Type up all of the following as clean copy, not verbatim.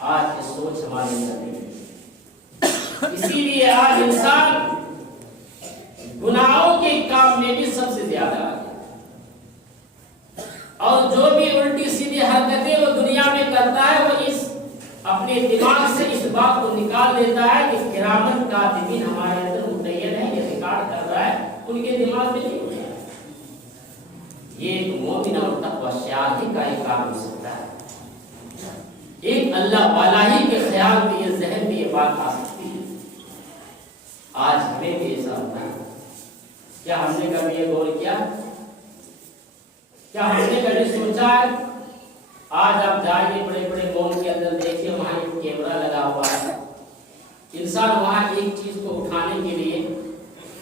آج کی سوچ ہمارے اندر نہیں ہے۔ اسی لیے آج انسان گناہوں کے کام میں بھی سب سے زیادہ آ گیا، اور جو بھی الٹی سیدھی حرکتیں وہ دنیا میں کرتا ہے وہ اس اپنے دماغ سے اس بات کو نکال دیتا ہے کہ کرامن کاتبین ہمارے اندر متعین ہے، یہ ریکارڈ کر رہا ہے، ان کے دماغ میں نہیں ہوتا ہے۔ یہ ایک مومن اور تقوی شیار ہی کا ایک کام ہو سکتا ہے، ایک اللہ والا ہی کے خیال میں یہ ذہن میں یہ بات آ سکتی ہے۔ آج ہمیں بھی ایسا ہوتا ہے، کیا ہم نے کبھی یہ غور کیا؟ کیا ہم نے کبھی سوچا ہے؟ آج آپ جائیے بڑے بڑے مال کے اندر دیکھیے، وہاں ایک کیمرہ لگا ہوا ہے، انسان وہاں ایک چیز کو اٹھانے کے لیے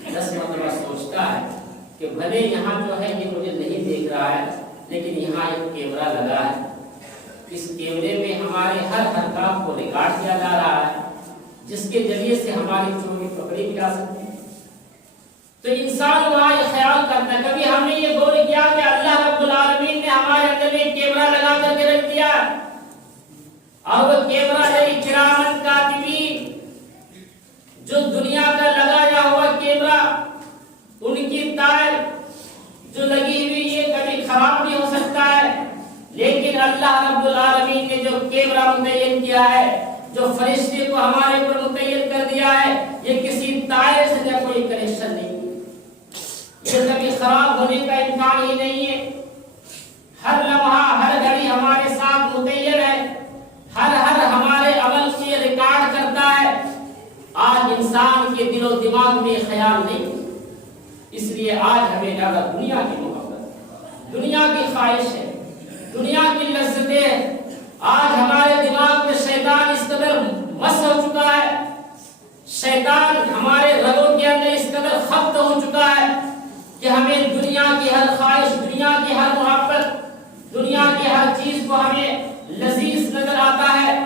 10 مرتبہ سوچتا ہے کہ بھلے یہاں جو ہے یہ مجھے نہیں دیکھ رہا ہے، لیکن یہاں ایک کیمرہ لگا ہے، اس کیمرے میں ہمارے ہر کام کو ریکارڈ کیا جا رہا ہے، جس کے ذریعے سے ہماری چوری پکڑی جا سکتی ہے۔ تو انسان وہاں یہ خیال کرتا ہے، کبھی ہم نے یہ غور کیا کہ اللہ رب العالمین نے ہمارے اندر ایک کیمرہ لگا کر کے رکھ دیا، اور وہ کیمرہ ہے کرامن کاتبین، جو دنیا کا لگایا ہوا کیمرہ، ان کی تار جو لگی ہوئی یہ کبھی خراب بھی ہو سکتا ہے، لیکن اللہ رب العالمین نے جو کیمرہ متعین کیا ہے، جو فرشتے کو ہمارے اوپر متعین کر دیا ہے، یہ کسی تار سے کوئی کنیکشن نہیں، یہ کبھی خراب ہونے کا امکان ہی نہیں ہے، ہر لمحہ ہر گھڑی ہمارے ساتھ متعین ہے، ہر ہمارے عمل کو یہ ریکارڈ کرتا ہے۔ آج انسان کے دل و دماغ میں خیال نہیں، اس لیے آج ہمیں زیادہ دنیا کی محبت، دنیا کی خواہش ہے، دنیا کی لذتیں، آج ہمارے دماغ میں شیطان اس قدر مس ہو چکا ہے، شیطان ہمارے رگوں کے اندر اس قدر خبط ہو چکا ہے کہ ہمیں دنیا کی ہر خواہش، دنیا کی ہر محبت، دنیا کی ہر چیز کو ہمیں لذیذ نظر آتا ہے۔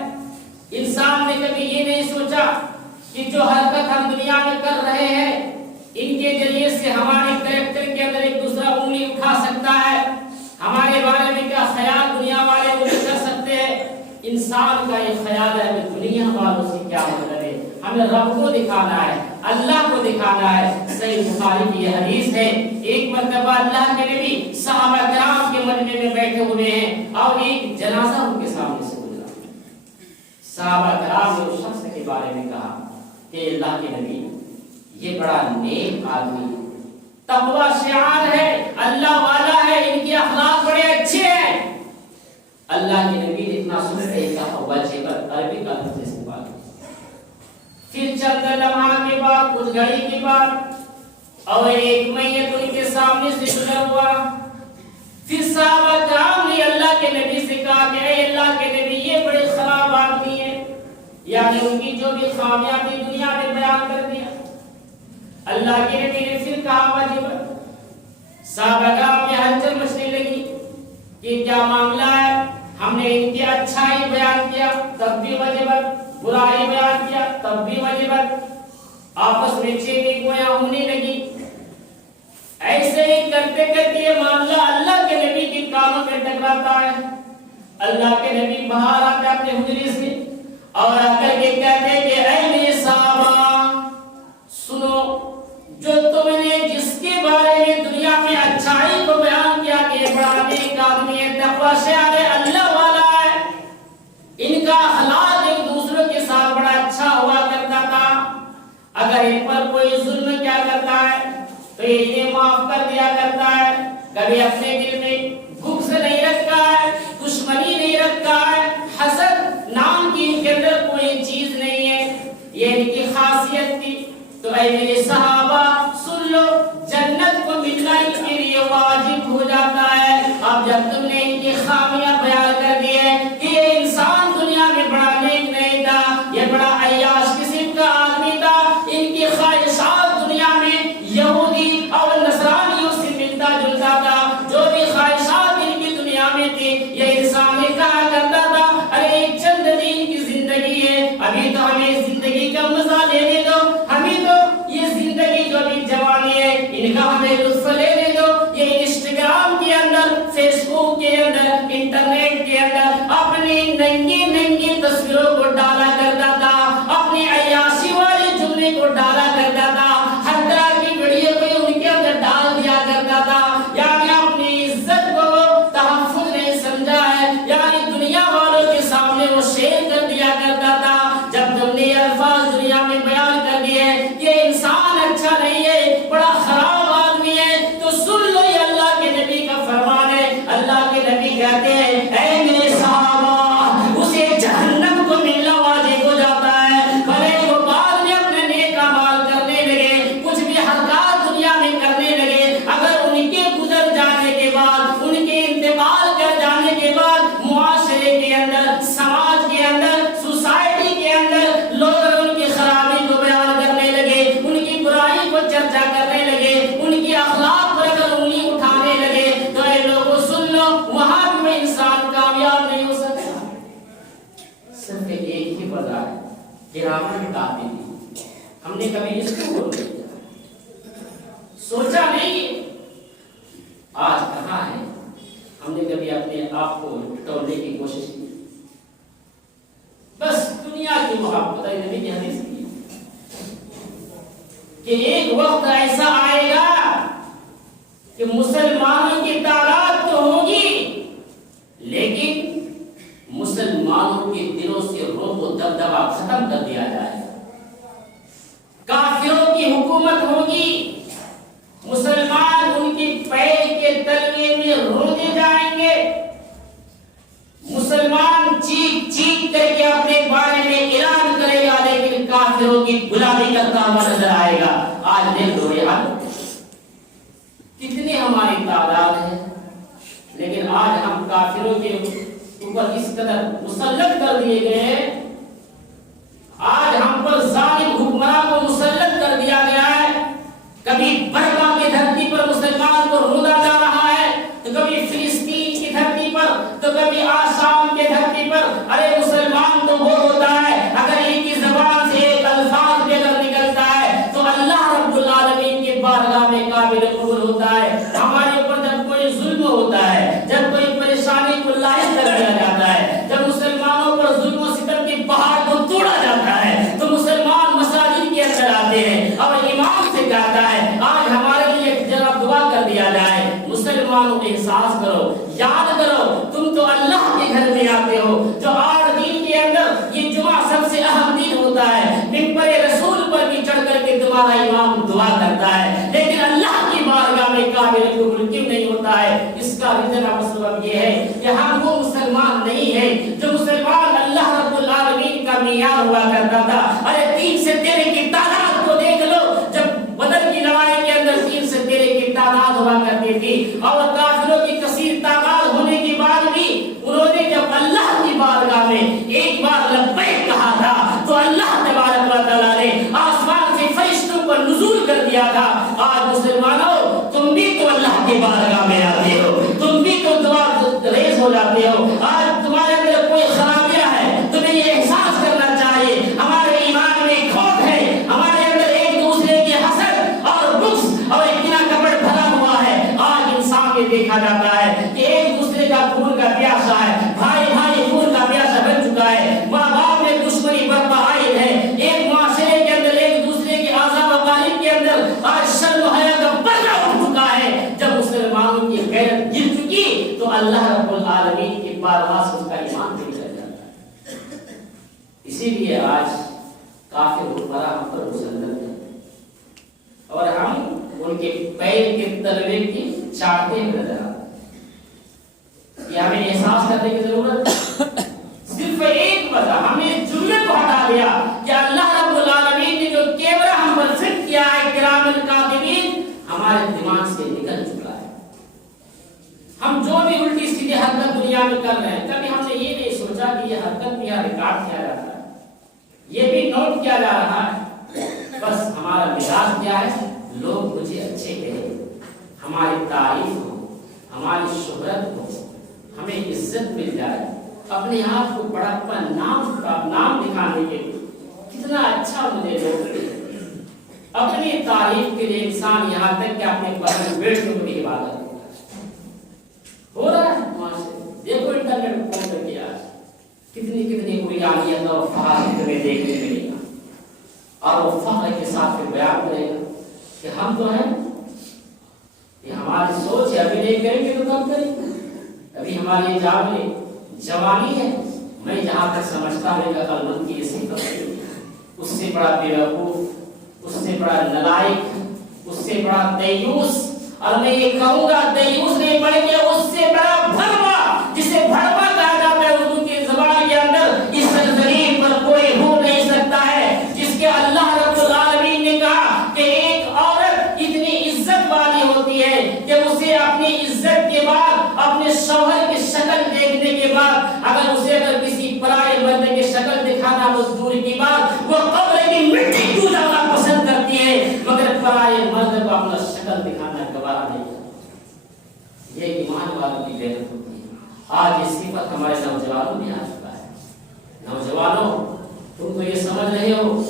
انسان نے کبھی یہ نہیں سوچا کہ جو حرکت ہم دنیا میں کر رہے ہیں، ان کے ذریعے سے ہمارے کریکٹر کے اندر ایک دوسرا انگلی اٹھا سکتا ہے، ہمارے بارے میں کیا خیال دنیا والے وہ کر سکتے ہیں۔ انسان کا یہ خیال ہے کہ دنیا والوں سے کیا مطلب ہے، ہمیں رب کو دکھانا ہے، اللہ کو دکھانا ہے۔ صحیح بخاری کی یہ حدیث ہے، ایک مرتبہ اللہ کے نبی صحابہ کرام کے مجمع میں بیٹھے ہوئے ہیں، اور ایک جنازہ ان کے سامنے سے گزرا، صحابہ کرام نے اس شخص کے بارے میں کہا کہ اللہ کے نبی یہ بڑا نیک آدمی، تقوی شعار ہے، اللہ والا ہے، ان کے اخلاق بڑے اچھے ہیں۔ اللہ کے نبی نے اتنا سنتے ہی کہا وجہ پر عربی کا لفظ استعمال کیا۔ پھر چند لمحہ کے بعد، کچھ گھڑی کے بعد، اور ایک میت ان کے سامنے سے گزر ہوا۔ پھر صحابہ کرام نے اللہ کے نبی سے کہا کہ اے اللہ کے نبی یہ بڑے خراب آدمی ہیں، یعنی ان کی جو بھی خامیاں تھی دنیا میں بیان کر دیا۔ اللہ کے نبی نے پھر کہا وجہ پر، صحابہ کرام میں ہلچل مچنے لگی کہ کیا معاملہ ہے، ہم نے ان کی اچھائی بیان کیا تب بھی وجہ پر، برائی بیان کیا تب بھی وجہ پر، آپس میں چیخیں گویاں ہونے لگی۔ ایسے ہی کرتے کرتے یہ معاملہ اللہ کے نبی کے کانوں میں ٹکراتا ہے۔ اللہ کے نبی باہر آتے اپنے حجرے سے اور آ کر کے کہتے ہیں کہ اے میرے صحابہ سنو، جو تم نے جس کے بارے میں دنیا میں اچھائی کو بیان کیا کہ یہ بڑا نیک آدمی ہے، تقوی شعار ہے، اللہ والا ہے، ان کا اخلاق ایک دوسروں کے ساتھ بڑا اچھا ہوا کرتا تھا، اگر ان پر کوئی ظلم کیا کرتا ہے تو یہ انہیں معاف کر دیا کرتا ہے، کبھی اپنے دل میں بغض نہیں رکھتا ہے، دشمنی نہیں رکھتا ہے، حسد نام کی ان کے اندر کوئی چیز نہیں ہے، یہ ان کی خاصیت تھی۔ تو اے میرے صحابہ سن لو، جنت کو ملنا ان کے لیے واجب ہو جاتا ہے۔ اب جب تم نے ان کی خامیاں بیان کر دی ہے کہ یہ انسان دنیا میں بڑا نیک نہیں تھا، یہ بڑا عیاش قسم کا آدمی تھا، ان کی خواہشات دنیا میں یہودی اور نصرانیوں سے ملتا جلتا تھا، جو بھی خواہشات ان کی دنیا میں تھی یہ انسان نے کہا کرتا تھا ارے ایک چند دن کی زندگی ہے، ابھی تو ہمیں زندگی کا مزہ لینے دو، ہمیں تو یہ زندگی جو بھی جوانی ہے ان کا ہمیں لطف لینے دو، یہ انسٹاگرام کے اندر، فیس بک کے اندر، انٹرنیٹ وہ شیئر کر دیا کرتا تھا جب تم نے الفاظ دنیا میں بیان کر دیے یہ انسان اچھا نہیں ہے بڑا خراب آدمی ہے تو سن لو یہ اللہ کے نبی کا فرمان ہے اللہ کے نبی کہتے ہیں اے میرے صحابہ اسے جہنم کو ملنا واجب ہو جاتا ہے بھلے وہ بعد میں اپنے نیک اعمال کرنے لگے کچھ بھی حرکات دنیا میں کرنے لگے اگر ان کے گزر جانے کے بعد ان کے انتقال کر جانے کے بعد معاشرے کے اندر سماج کے اندر سوسائٹی کے اندر لوگ ان کی خرابی کو بیان کرنے لگے ان کی برائی کو چرچا کرنے لگے ان کی اخلاق پر اگر انگلی اٹھانے لگے تو اے لوگوں سن لو وہاں بھی انسان کامیاب نہیں ہو سکتا صرف ایک ہی وجہ ہے گراوٹ آتی تھی ہم نے کبھی اس کو بول دیا سوچا نہیں آج کہاں ہے ہم نے کبھی اپنے آپ کو ٹٹولنے کی کوشش کی بس دنیا کی محبت ہے نبی کی حدیث کی کہ ایک وقت ایسا آئے گا کہ مسلمانوں کی تعداد تو ہوگی لیکن مسلمانوں کے دلوں سے رعب و دبدبہ ختم کر دیا جائے گا کافروں کی حکومت ہوگی مسلمان ان کی پیر کے تلوے میں روندے جائیں گے مسلمان چیخ چیخ کر کے اپنے بارے میں اعلان کرے گا لیکن کافروں کی غلامی کرتا ہوا نظر آئے گا آج دیکھ لو یہ حال کتنی ہماری تعداد ہے لیکن آج ہم کافروں کے اوپر اس قدر مسلط کر دیے گئے ہیں آج ہم پر ظالم حکمراں کو مسلط کر دیا گیا ہے کبھی برما کی دھرتی پر مسلمان کو روندا جا رہا ہے تو کبھی فلسطین کی دھرتی پر تو کبھی آسام کی دھرتی پر ارے مسلمان تو وہ ہوتا ہے اگر ایک کی زبان سے ایک الفاظ بھی اگر نکلتا ہے تو اللہ رب العالمین کے بارگاہ میں قابل قبول ہوتا ہے ہمارے اوپر جب کوئی ظلم ہوتا ہے جب کوئی پریشانی کو لاحق کر دیا جاتا ہے جب مسلمانوں پر ظلم و ستم کے پہاڑ کو توڑا جاتا ہے تو مسلمان مساجد کے اندر آتے ہیں اور امام سے کہتا ہے آج ہمارے لیے ذرا دعا کر دیا جائے مسلمانوں کو احساس کرو یاد کرو تم تو اللہ کے گھر میں آتے ہو جو 8 دن کے اندر یہ جمعہ سب سے اہم دن ہوتا ہے منبر رسول پر بھی چڑھ کر کے تمہارا امام دعا کرتا ہے لیکن اللہ کی بارگاہ میں قابل قبول کیوں نہیں ہوتا ہے اس کا سبب یہ ہے کہ ہم وہ مسلمان نہیں ہیں جو مسلمان اللہ رب العالمین کا معیار ہوا کرتا تھا ارے 3 سے 13 کی تعداد کو دیکھ لو جب بدر کی لڑائی کے اندر 3 سے 13 کی تعداد ہوا کرتی تھی اور کافروں کی کثیر تعداد ہونے کے بعد بھی انہوں نے جب اللہ کی بارگاہ میں ایک بار لبیک کہا تھا تو اللہ تبارک و تعالی نے آسمان سے فرشتوں کو نزول کر دیا تھا آج مسلمانوں تم بھی تو اللہ کی بارگاہ میں آتے ہو تم بھی تو دعا ریز ہو جاتے ہو آج تمہارے اندر کوئی خرابیاں ہے تمہیں یہ احساس کرنا چاہیے ہمارے ایمان میں کھوٹ ہے ہمارے اندر ایک دوسرے کے حسد اور بغض اور اتنا کپڑ بھرا ہوا ہے آج انسان میں دیکھا جاتا ہے کہ ایک دوسرے کا خون کا پیاسا ہے بھائی بھائی خون کا پیاسا بن چکا ہے ماں باپ میں دشمنی برپا آئی ہے ایک معاشرے کے اندر ایک دوسرے کے اعضاء و قالب کے اندر آج شرم و حیا کا پردہ اٹھ چکا ہے جب مسلمانوں کی غیرت گر چکی تو اللہ رب العالمین کی بارگاہ سے اس کا ایمان بھی چل جاتا ہے اسی لیے آج کافر حکمراں ہم پر مسلط ہیں اور ہم ان کے پیر کے تلوے کی چاٹتے ہوئے نظر آتے ہیں یہ ہمیں احساس کرنے کی ضرورت ہے صرف ایک وجہ ہم نے جملے کو ہٹا دیا کہ اللہ رب العالمین نے جو کیمرہ ہم پر فٹ کیا ہے کرام الکاتبین ہمارے دماغ سے نکل چکا ہے ہم جو بھی الٹی سیدھی حرکت دنیا میں کر رہے ہیں کبھی ہم نے یہ نہیں سوچا کہ یہ حرکت بھی یہاں ریکارڈ کیا جاتا ہے یہ بھی نوٹ کیا جا رہا ہے بس ہمارا مزاج کیا ہے لوگ مجھے اچھے کہیں ہماری تعریف ہو ہماری شہرت ہو ہمیں عزت مل جائے اپنے آپ کو بڑا نام دکھانے کے لیے کتنا اچھا مجھے لوگ اپنی تعریف کے لیے انسان یہاں تک کہ اپنے بدن بیٹھ کے بھی عبادت ہو رہا ہے وہاں سے دیکھو انٹرنیٹ کھول کر کے آج کتنی قربانیت اور فخر تمہیں دیکھنے ملے گا اور وہ فخر کے ساتھ پھر بیان کرے گا کہ ہم تو ہیں یہ ہماری سوچ ہے ابھی نہیں کریں گے تو کب کریں گے ابھی ہماری جوانی ہے میں جہاں تک سمجھتا ہوں کہ عقل مند کی یہ صفت ہے، اس سے بڑا بیوقوف، اس سے بڑا نالائق، اس سے بڑا دیوس، اور میں یہ کہوں گا دیوس نہیں بلکہ اس سے بڑا بھروا، جسے بھروا کہا جاتا ہے اردو کی زبان کے اندر، اس زمین پر کوئی ہو نہیں سکتا ہے جس کے اللہ رب العالمین نے کہا کہ ایک عورت اتنی عزت والی ہوتی ہے کہ اسے اپنی عزت کے بعد، اپنے شوہر کی شکل دیکھنے کے بعد، اگر کسی پرائے مرد کی شکل دکھانا مزدور کی بات، وہ قبر کی مٹی کیوں جانا پسند کرتی ہے، مگر پرائے مرد کو اپنا شکل دکھانا گوارا نہیں کرتی۔ یہ ایمان والوں کی غیرت ہوتی ہے۔ آج یہ صفت ہمارے نوجوانوں میں آ چکا ہے۔ نوجوانوں، تم تو یہ سمجھ رہے ہو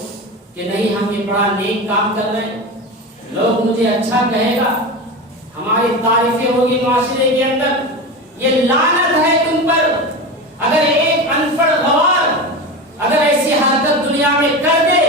کہ نہیں ہم یہ بڑا نیک کام کر رہے ہیں، لوگ مجھے اچھا کہے گا، ہماری تعریفیں ہوگی معاشرے کے اندر، یہ لعنت ہے تم پر اگر ایک ان پڑھ گوار اگر ایسی حرکت دنیا میں کر دے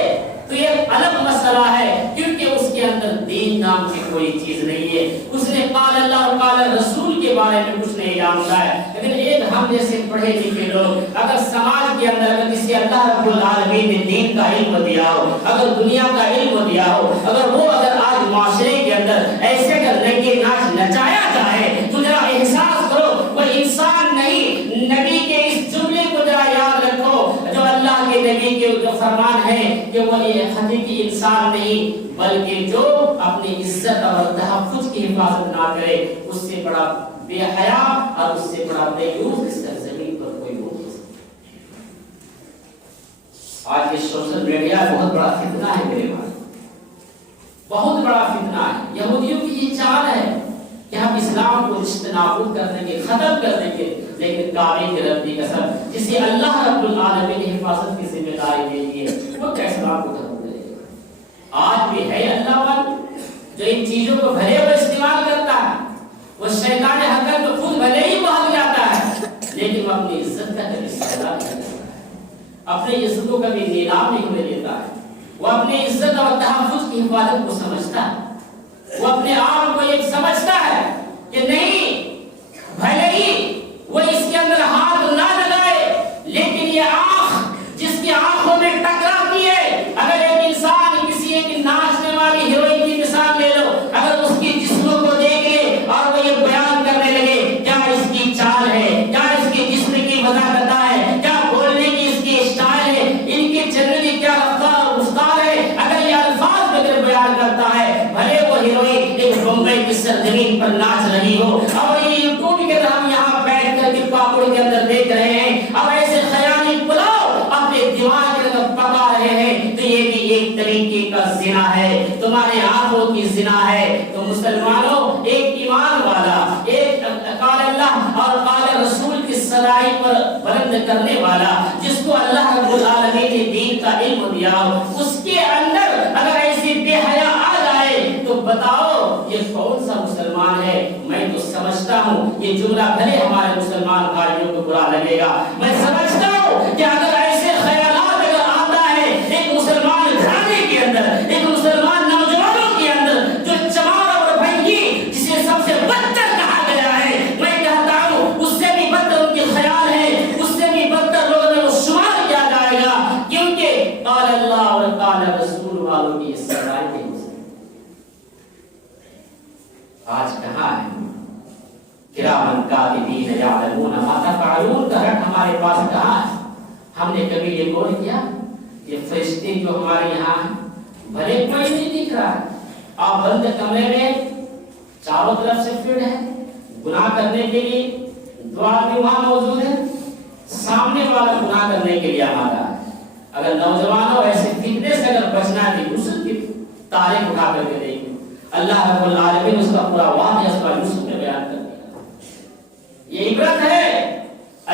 تو یہ الگ مسئلہ ہے، کیونکہ اس کے اندر دین نام کی کوئی چیز نہیں ہے، اس نے قال اللہ اور قال رسول کے بارے میں کچھ نہیں جانتا ہے۔ لیکن ایک ہم جیسے پڑھے لکھے لوگ اگر سماج کے اندر اگر کسی اللہ رب العالمین نے دین کا علم دیا ہو، اگر دنیا کا علم دیا ہو، اگر وہ اگر آج معاشرے کے اندر ایسے کرنے کے ناچ نچایا جائے تو ذرا احساس کرو وہ انسان نہیں۔ نبی کے اس جملے کو ذرا یاد رکھو، جو اللہ کے نبی کے جو فرمان ہے کہ وہ ایک حقیقی انسان نہیں بلکہ جو اپنی عزت اور تحفظ کی حفاظت نہ کرے، اس سے بڑا بے حیا اور اس سے بڑا دیوس اس زمین پر کوئی ہو نہیں سکتا۔ آج یہ سوشل میڈیا بہت بڑا فتنہ ہے میرے بھائی، بہت بڑا فتنہ ہے۔ یہودیوں کی یہ چال ہے کہ ہم اسلام کو نابود کرنے کے، ختم کرنے کے، لیکن کعبے کی رب کی قسم جسے اللہ رب العالمین نے حفاظت کی ذمہ داری دی ہے وہ کیا اسلام کو ختم کرے گا؟ آج بھی ہے اللہ والے جو ان چیزوں کو بھلے وہ استعمال کرتا ہے، وہ شیطان حقیقت میں خود بھلے ہی بہل جاتا ہے لیکن وہ اپنی عزت کا کبھی سودا نہیں کرتا ہے، اپنی عزت کو کبھی نیلام نہیں ہونے دیتا ہے، وہ اپنی عزت اور تحفظ کی حفاظت کو سمجھتا ہے، وہ اپنے آپ کو ایک سمجھتا ہے کہ نہیں بھلے ہی وہ اس کے اندر ہاتھ نہ لگائے لیکن یہ آنکھ جس کی آنکھوں میں ٹکراتی ہے، اگر ایک انسان کسی ایک ناچنے والی ہیروئن کی مثال لے لو، اگر اس کی جسموں کو دیکھ لے اور وہ یہ بیان کرنے لگے کیا اس کی چال ہے، کیا اس کے جسم کی وضاحت ہے، کیا بولنے کی اس کی اسٹائل ہے، ان کی چلنے کی کیا رفتار اور گفتار ہے، اگر یہ الفاظ میں بیان کرتا ہے، بھلے وہ ہیروئن ایک بمبئی کی سرزمین پر ناچ رہی ہو اور یہ یوٹیوب کے ہم یہاں بیٹھ کر کے پاپڑ کے اندر دیکھ رہے ہیں، اب ایسے خیالی پلاؤ اپنے دماغ کے اندر پکا رہے ہیں، تو یہ بھی ایک طریقے کا زنا ہے، تمہارے آنکھوں کی زنا ہے۔ تو مسلمانوں، ایک ایمان والا، ایک قال اللہ اور قال رسول کی صدائی پر بلند کرنے والا، جس کو اللہ رب العالمین نے دین کا علم دیا ہو، اس کے اندر اگر ایسی بے حیا آ جائے تو بتاؤ یہ کون سا مسلمان ہے؟ میں تو سمجھتا ہوں یہ جملہ بھلے ہمارے مسلمان بھائیوں کو برا لگے گا، میں سمجھتا ہوں کہ اگر ایسے خیالات اگر آتا ہے ایک مسلمان گھرانے کے اندر، ایک مسلمان نوجوانوں کے اندر جو چمار اور بھنگی جسے سب سے بدتر کہا گیا ہے، میں کہتا ہوں اس سے بھی بدتر ان کے خیال ہے، اس سے بھی بدتر لوگوں میں وہ شمار کیا جائے گا، کیونکہ قال اللہ اور قال رسول والوں کی اس سرائی کے آج کہاں ہے؟ کرامن کاتبین یعلمون ما تفعلون کا رٹ ہمارے پاس کہاں ہے؟ ہم نے کبھی یہ غور کیا؟ یہ فرشتے جو ہمارے یہاں ہیں بھلے کوئی نہیں دکھ رہا ہے، آپ بند کمرے میں چاروں طرف سے فٹ ہے، گناہ کرنے کے لیے دو آدمی وہاں موجود ہیں، سامنے والا گناہ کرنے کے لیے آمادہ ہے۔ اگر نوجوانوں ایسے فتنے سے اگر بچنا ہے تو یوسف کی تاریخ اٹھا کر کے دیکھیں، اللہ رب العالمین اس کا پورا واقعہ سورہ یوسف میں بیان کر دیا۔ یہ عبرت ہے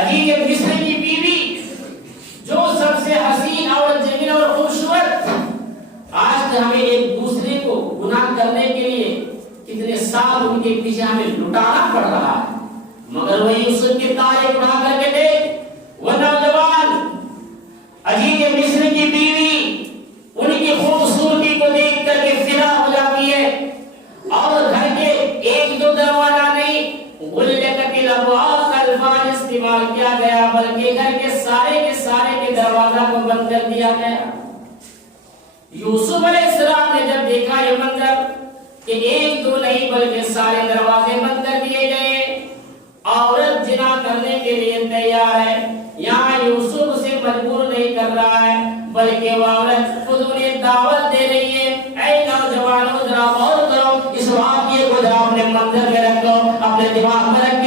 عزیز مصر کی بیوی جو سب سے حسین اور جمیل اور خوبصورت، آج ہمیں ایک دوسرے کو گناہ کرنے کے لیے کتنے سال ان کے پیچھے ہمیں لٹانا پڑ رہا ہے، مگر وہ یوسف کی تاریخ اٹھا کر کے دیکھ، وہ نوجوان عزیز مصر کی بیوی ان کی خوبصورتی کو دیکھ کر کے فدا ہو جاتی ہے، اور گھر کے ایک دو دروازہ نہیں غلقت الابواب کا الفاظ استعمال کیا گیا بلکہ گھر کے سارے کے دروازہ کو بند کر دیا گیا۔ یوسف علیہ السلام نے جب دیکھا یہ منظر کہ ایک دو نہیں بلکہ سارے دروازے بند کر دیے گئے، عورت جنا کرنے کے لیے تیار ہے، یہاں یوسف اسے مجبور نہیں کر رہا ہے بلکہ وہ عورت خود انہیں دعوت دے رہی ہے۔ اے نوجوانوں ذرا غور کرو، اس واقعے کو ذرا اپنے منظر میں رکھو، اپنے دماغ میں رکھو۔